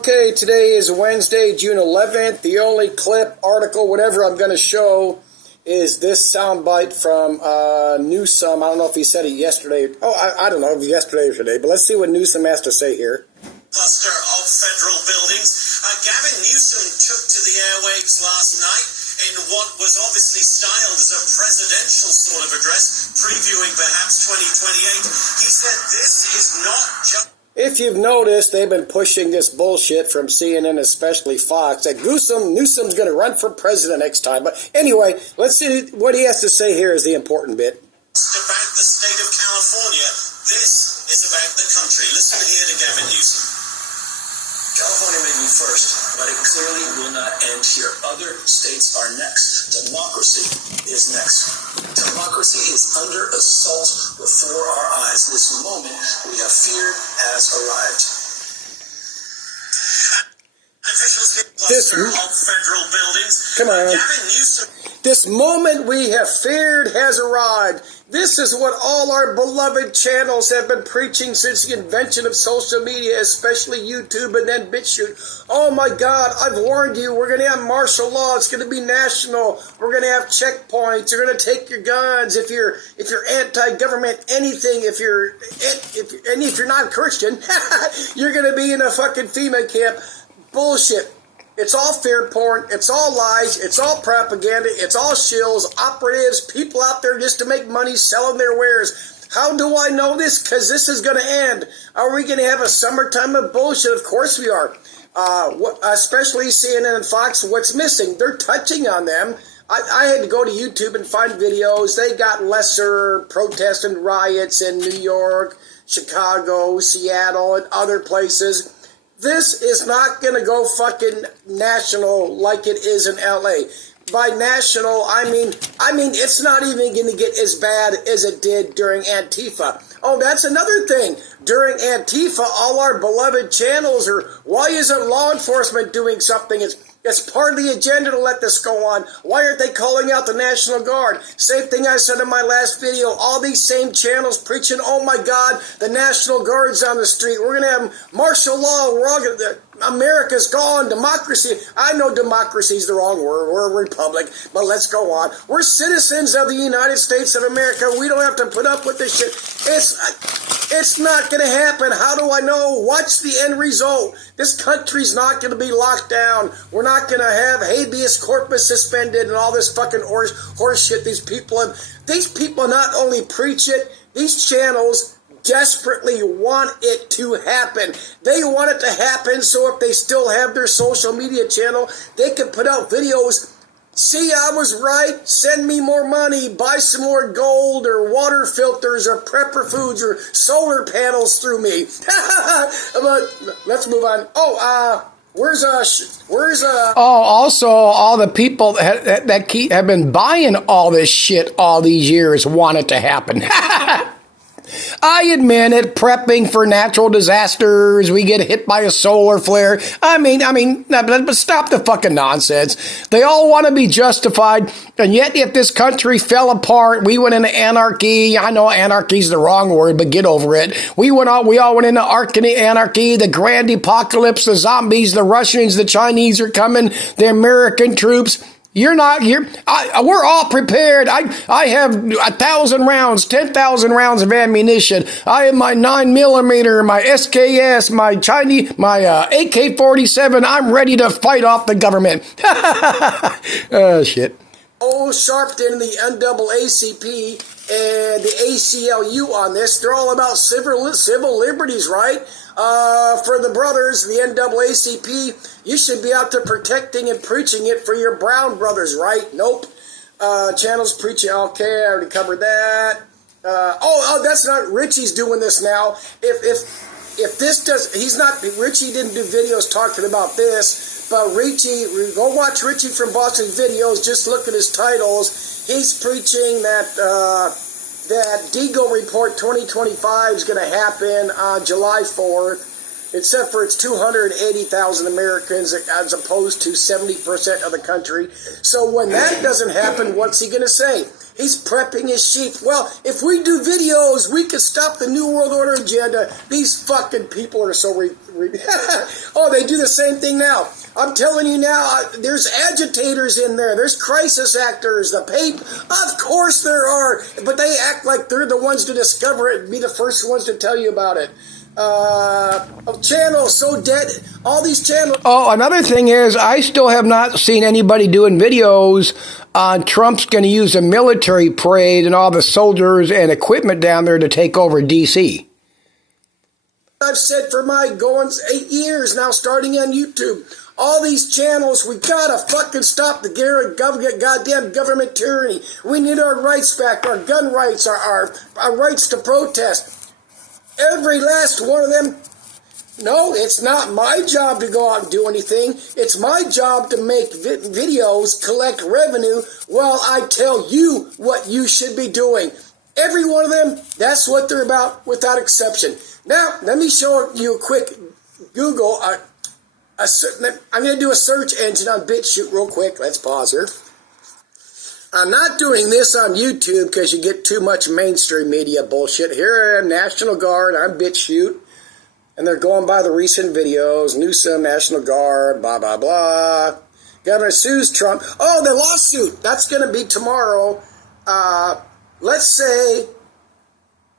Okay, today is Wednesday, June 11th. The only clip, article, whatever I'm going to show is this soundbite from Newsom. I don't know if he said it yesterday. Oh, I don't know if yesterday or today, but let's see what Newsom has to say here. Cluster of federal buildings. Gavin Newsom took to the airwaves last night in what was obviously styled as a presidential sort of address, previewing perhaps 2028. He said this is not just... If you've noticed, they've been pushing this bullshit from CNN, especially Fox, that Newsom's going to run for president next time. But anyway, let's see what he has to say here is the important bit. About the state of California. This is about the country. Listen here to Gavin Newsom. California may be first, but it clearly will not end here. Other states are next. Democracy is next. Democracy is under assault before our eyes. This moment we have feared has arrived. Officials get cluster of federal buildings. Come on. Gavin Newsom. This moment we have feared has arrived. This is what all our beloved channels have been preaching since the invention of social media, especially YouTube and then BitChute. Oh my God, I've warned you, we're going to have martial law. It's going to be national. We're going to have checkpoints. You're going to take your guns if you're anti-government, anything. If you're not Christian, you're going to be in a fucking FEMA camp. Bullshit. It's all fear porn, it's all lies, it's all propaganda, it's all shills, operatives, people out there just to make money selling their wares. How do I know this? Because this is going to end. Are we going to have a summertime of bullshit? Of course we are. Especially CNN and Fox, what's missing? They're touching on them. I had to go to YouTube and find videos. They got lesser protests and riots in New York, Chicago, Seattle, and other places. This is not going to go fucking national like it is in LA. By national, I mean it's not even going to get as bad as it did during Antifa. Oh, that's another thing. During Antifa, all our beloved channels are, why isn't law enforcement doing something? It's part of the agenda to let this go on. Why aren't they calling out the National Guard? Same thing I said in my last video. All these same channels preaching, oh my God, the National Guard's on the street. We're going to have martial law. We're all going to... America's gone. Democracy. I know democracy is the wrong word. We're a republic, but let's go on. We're citizens of the United States of America. We don't have to put up with this shit. It's not going to happen. How do I know? What's the end result? This country's not going to be locked down. We're not going to have Habeas Corpus suspended and all this fucking horse shit. These people not only preach it, these channels desperately want it to happen. They want it to happen so if they still have their social media channel, they can put out videos. See, I was right. Send me more money. Buy some more gold or water filters or prepper foods or solar panels through me. But let's move on. Also, all the people that have been buying all this shit all these years want it to happen. I admit it, prepping for natural disasters, we get hit by a solar flare. But stop the fucking nonsense. They all want to be justified, and yet if this country fell apart, we went into anarchy. I know anarchy's the wrong word, but get over it. We all went into anarchy, the grand apocalypse, the zombies, the Russians, the Chinese are coming, the American troops. You're not here. We're all prepared. I have 1,000 rounds, 10,000 rounds of ammunition. I have my 9mm, my SKS, my AK-47. I'm ready to fight off the government. Oh, shit. Oh, Sharpton, the NAACP, and the ACLU on this. They're all about civil liberties, right? For the brothers, the NAACP, you should be out there protecting and preaching it for your brown brothers, right? Nope. Channels preaching, okay, I already covered that. That's not, Richie's doing this now. If this does, Richie didn't do videos talking about this, but Richie, go watch Richie from Boston's videos, just look at his titles. He's preaching that Deagle Report 2025 is going to happen on July 4th, except for it's 280,000 Americans as opposed to 70% of the country. So when that doesn't happen, what's he going to say? He's prepping his sheep. Well, if we do videos, we can stop the New World Order agenda. These fucking people are so... oh, they do the same thing now. I'm telling you now, there's agitators in there. There's crisis actors. The pape, of course there are. But they act like they're the ones to discover it and be the first ones to tell you about it. Channels so dead. All these channels. Oh, another thing is, I still have not seen anybody doing videos on Trump's going to use a military parade and all the soldiers and equipment down there to take over D.C. I've said for my goings 8 years now, starting on YouTube. All these channels, we gotta fucking stop the goddamn government tyranny. We need our rights back, our gun rights, our rights to protest. Every last one of them. No, it's not my job to go out and do anything. It's my job to make videos, collect revenue, while I tell you what you should be doing. Every one of them, that's what they're about, without exception. Now, let me show you a quick Google. I'm going to do a search engine on BitChute real quick. Let's pause here. I'm not doing this on YouTube because you get too much mainstream media bullshit. Here I am, National Guard. I'm BitChute. And they're going by the recent videos. Newsom, National Guard, blah, blah, blah. Governor sues Trump. Oh, the lawsuit. That's going to be tomorrow. Let's say...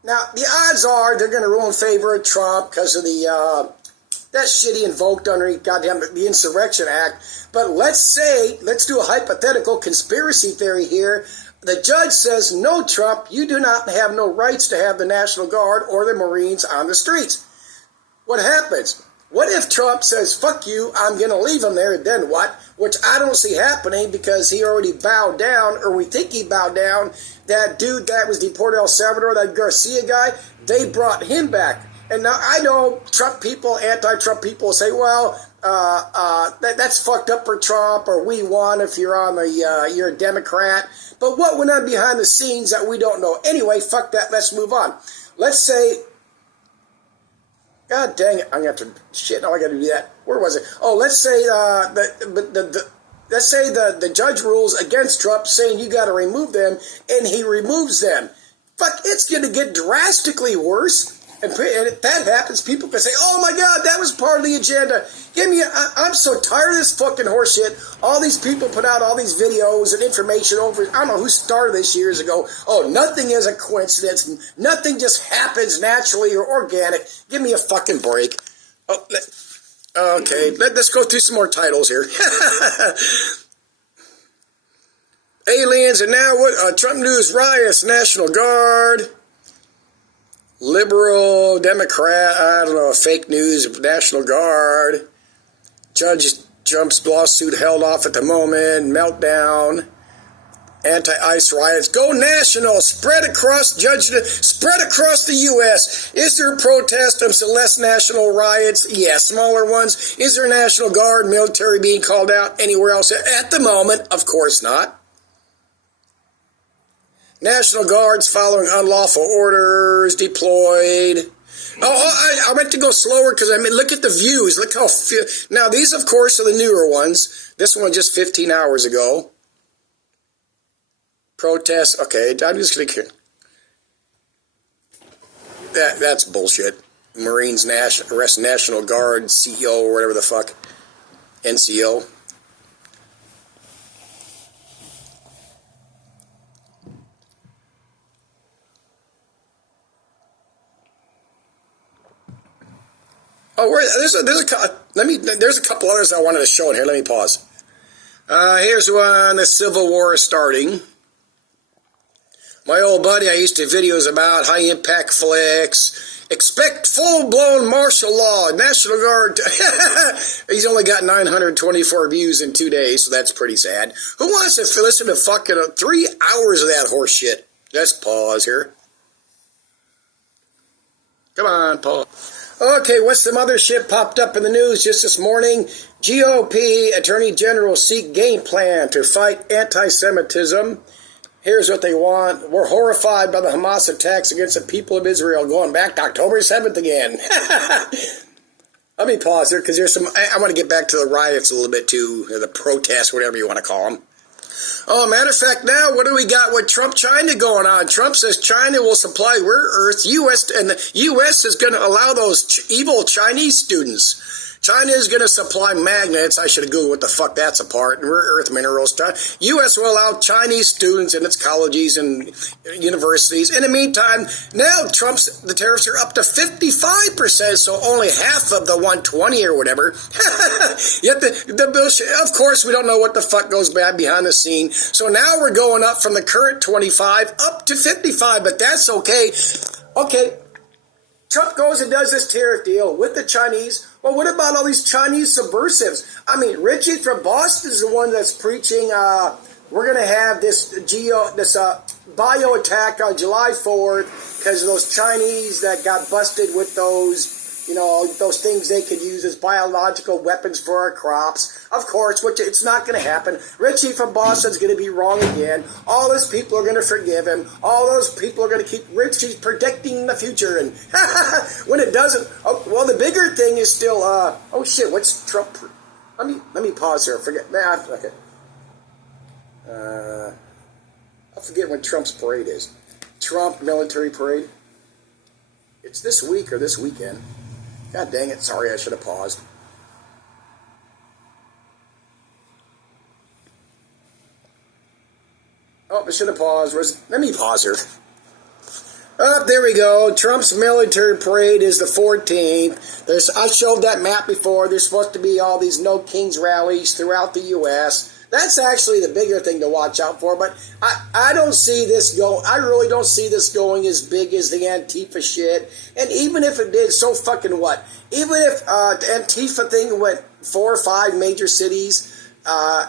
Now, the odds are they're going to rule in favor of Trump because of the... that shit he invoked under the Insurrection Act. But let's do a hypothetical conspiracy theory here. The judge says, no, Trump, you do not have no rights to have the National Guard or the Marines on the streets. What happens? What if Trump says, fuck you, I'm going to leave them there, then what? Which I don't see happening because he already bowed down, or we think he bowed down. That dude that was deported El Salvador, that Garcia guy, they brought him back. And now I know Trump people, anti-Trump people say, well, that's fucked up for Trump, or we won if you're on you're a Democrat. But what went on behind the scenes that we don't know? Anyway, fuck that. Let's move on. Let's say, God dang it, I'm gonna have to shit. Now I got to do that. Where was it? Oh, let's say let's say the judge rules against Trump, saying you got to remove them, and he removes them. Fuck, it's gonna get drastically worse. And if that happens, people can say, oh my God, that was part of the agenda. I'm so tired of this fucking horseshit. All these people put out all these videos and information over, I don't know who started this years ago. Oh, nothing is a coincidence. Nothing just happens naturally or organic. Give me a fucking break. Oh, okay, let's go through some more titles here. Aliens, and now what? Trump News riots, National Guard. Liberal, Democrat, I don't know, fake news, National Guard. Judge Trump's lawsuit held off at the moment, meltdown, anti-ICE riots. Go national, spread across the U.S. Is there a protest of some less national riots? Yeah, smaller ones. Is there a National Guard, military being called out anywhere else? At the moment, of course not. National Guards following unlawful orders deployed. I meant to go slower because, look at the views. Look how now these, of course, are the newer ones. This one just 15 hours ago. Protests. Okay, I'm just going to... That's bullshit. Marines arrest National Guard CEO or whatever the fuck. NCO. Oh, there's a couple others I wanted to show in here. Let me pause. Here's one. The Civil War is starting. My old buddy I used to videos about, high impact flicks. Expect full-blown martial law. National Guard. He's only got 924 views in 2 days, so that's pretty sad. Who wants to listen to fucking 3 hours of that horse shit? Let's pause here. Come on, pause. Okay, what's some other shit popped up in the news just this morning? GOP Attorney General seek game plan to fight anti-Semitism. Here's what they want. We're horrified by the Hamas attacks against the people of Israel going back to October 7th again. Let me pause here because there's some... I want to get back to the riots a little bit too, or the protests, whatever you want to call them. Oh, matter of fact, now what do we got with Trump-China going on? Trump says China will supply rare earth, and the U.S. is going to allow those evil Chinese students. China is going to supply magnets. I should have Googled what the fuck that's apart. Rare earth minerals. U.S. will allow Chinese students in its colleges and universities. In the meantime, now the tariffs are up to 55%, so only half of the 120 or whatever. Yet the bullshit. Of course, we don't know what the fuck goes bad behind the scene. So now we're going up from the current 25 up to 55, but that's okay. Okay. Trump goes and does this tariff deal with the Chinese. Well, what about all these Chinese subversives? I mean, Richie from Boston is the one that's preaching we're going to have this bio attack on July 4th because of those Chinese that got busted with those, those things they could use as biological weapons for our crops. Of course, which it's not going to happen. Richie from Boston's going to be wrong again. All those people are going to forgive him. All those people are going to keep Richie predicting the future. And when it doesn't, well, the bigger thing is still, oh shit, what's Trump? Let me pause here. Okay. I forget when Trump's parade is. Trump military parade. It's this week or this weekend. God dang it, sorry, I should have paused. Oh, I should have paused. Let me pause here. Oh, there we go. Trump's military parade is the 14th. I showed that map before. There's supposed to be all these No Kings rallies throughout the U.S. That's actually the bigger thing to watch out for, but I don't see this go. I really don't see this going as big as the Antifa shit. And even if it did, so fucking what? Even if the Antifa thing went 4 or 5 major cities,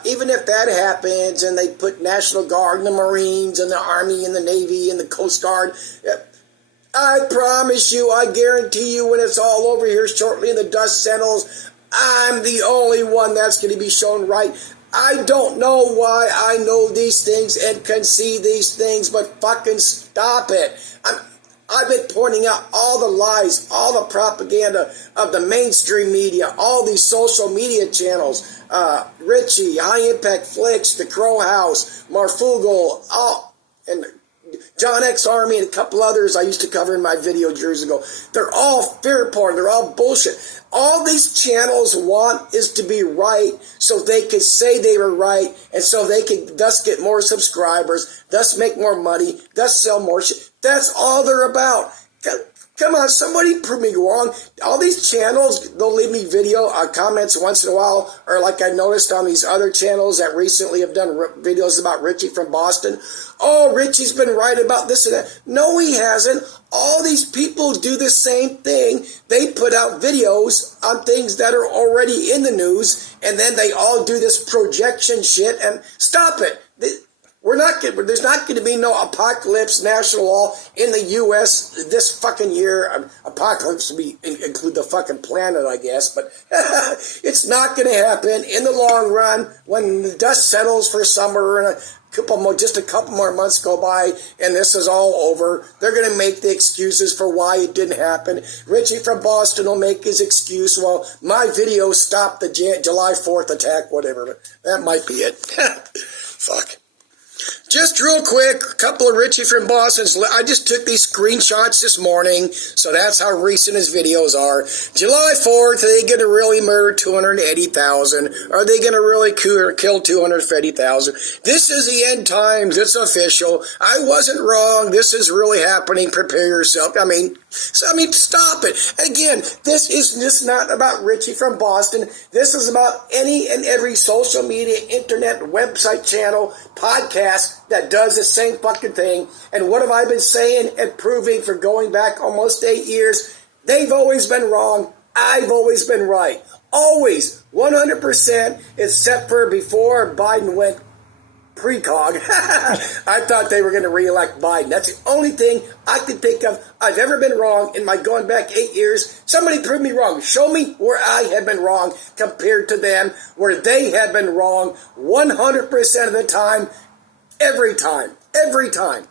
even if that happens and they put National Guard and the Marines and the Army and the Navy and the Coast Guard, I promise you, I guarantee you when it's all over here shortly and the dust settles, I'm the only one that's going to be shown right. I don't know why I know these things and can see these things, but fucking stop it. I've been pointing out all the lies, all the propaganda of the mainstream media, all these social media channels, Richie, High Impact Flicks, The Crow House, Marfugal, and John X Army and a couple others I used to cover in my video years ago. They're all fear porn. They're all bullshit. All these channels want is to be right so they can say they were right and so they can thus get more subscribers, thus make more money, thus sell more shit. That's all they're about. Come on, somebody prove me wrong. All these channels, they'll leave me video comments once in a while, or like I noticed on these other channels that recently have done videos about Richie from Boston. Oh, Richie's been right about this and that. No, he hasn't. All these people do the same thing. They put out videos on things that are already in the news, and then they all do this projection shit, and stop it. There's not going to be no apocalypse, national law in the U.S. this fucking year. Apocalypse would include the fucking planet, I guess, but it's not going to happen in the long run when the dust settles for summer and just a couple more months go by and this is all over. They're going to make the excuses for why it didn't happen. Richie from Boston will make his excuse. Well, my video stopped the July 4th attack, whatever. But that might be it. Fuck. Just real quick, a couple of Richie from Boston's. I just took these screenshots this morning, so that's how recent his videos are. July 4th, are they going to really murder 280,000? Are they going to really kill 250,000? This is the end times. It's official. I wasn't wrong. This is really happening. Prepare yourself. I mean, stop it. Again, this is just not about Richie from Boston. This is about any and every social media, internet, website channel, podcast that does the same fucking thing. And what have I been saying and proving for going back almost 8 years? They've always been wrong. I've always been right. Always. 100%, except for before Biden went precog. I thought they were going to reelect Biden. That's the only thing I can think of I've ever been wrong in my going back 8 years. Somebody prove me wrong. Show me where I have been wrong compared to them, where they have been wrong 100% of the time, every time. Every time.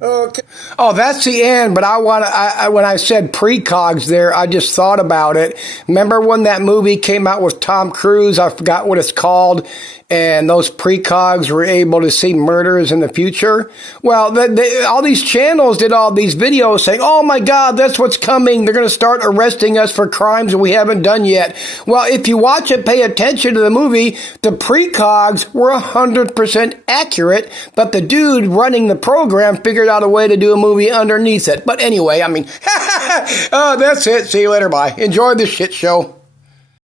Okay. Oh, that's the end, but when I said precogs there, I just thought about it. Remember when that movie came out with Tom Cruise? I forgot what it's called. And those precogs were able to see murders in the future. Well, all these channels did all these videos saying, oh my God, that's what's coming. They're going to start arresting us for crimes that we haven't done yet. Well, if you watch it, pay attention to the movie, the precogs were 100% accurate, but the dude running the program figured out a way to do a movie underneath it. But anyway, I mean, oh, that's it. See you later. Bye. Enjoy the shit show.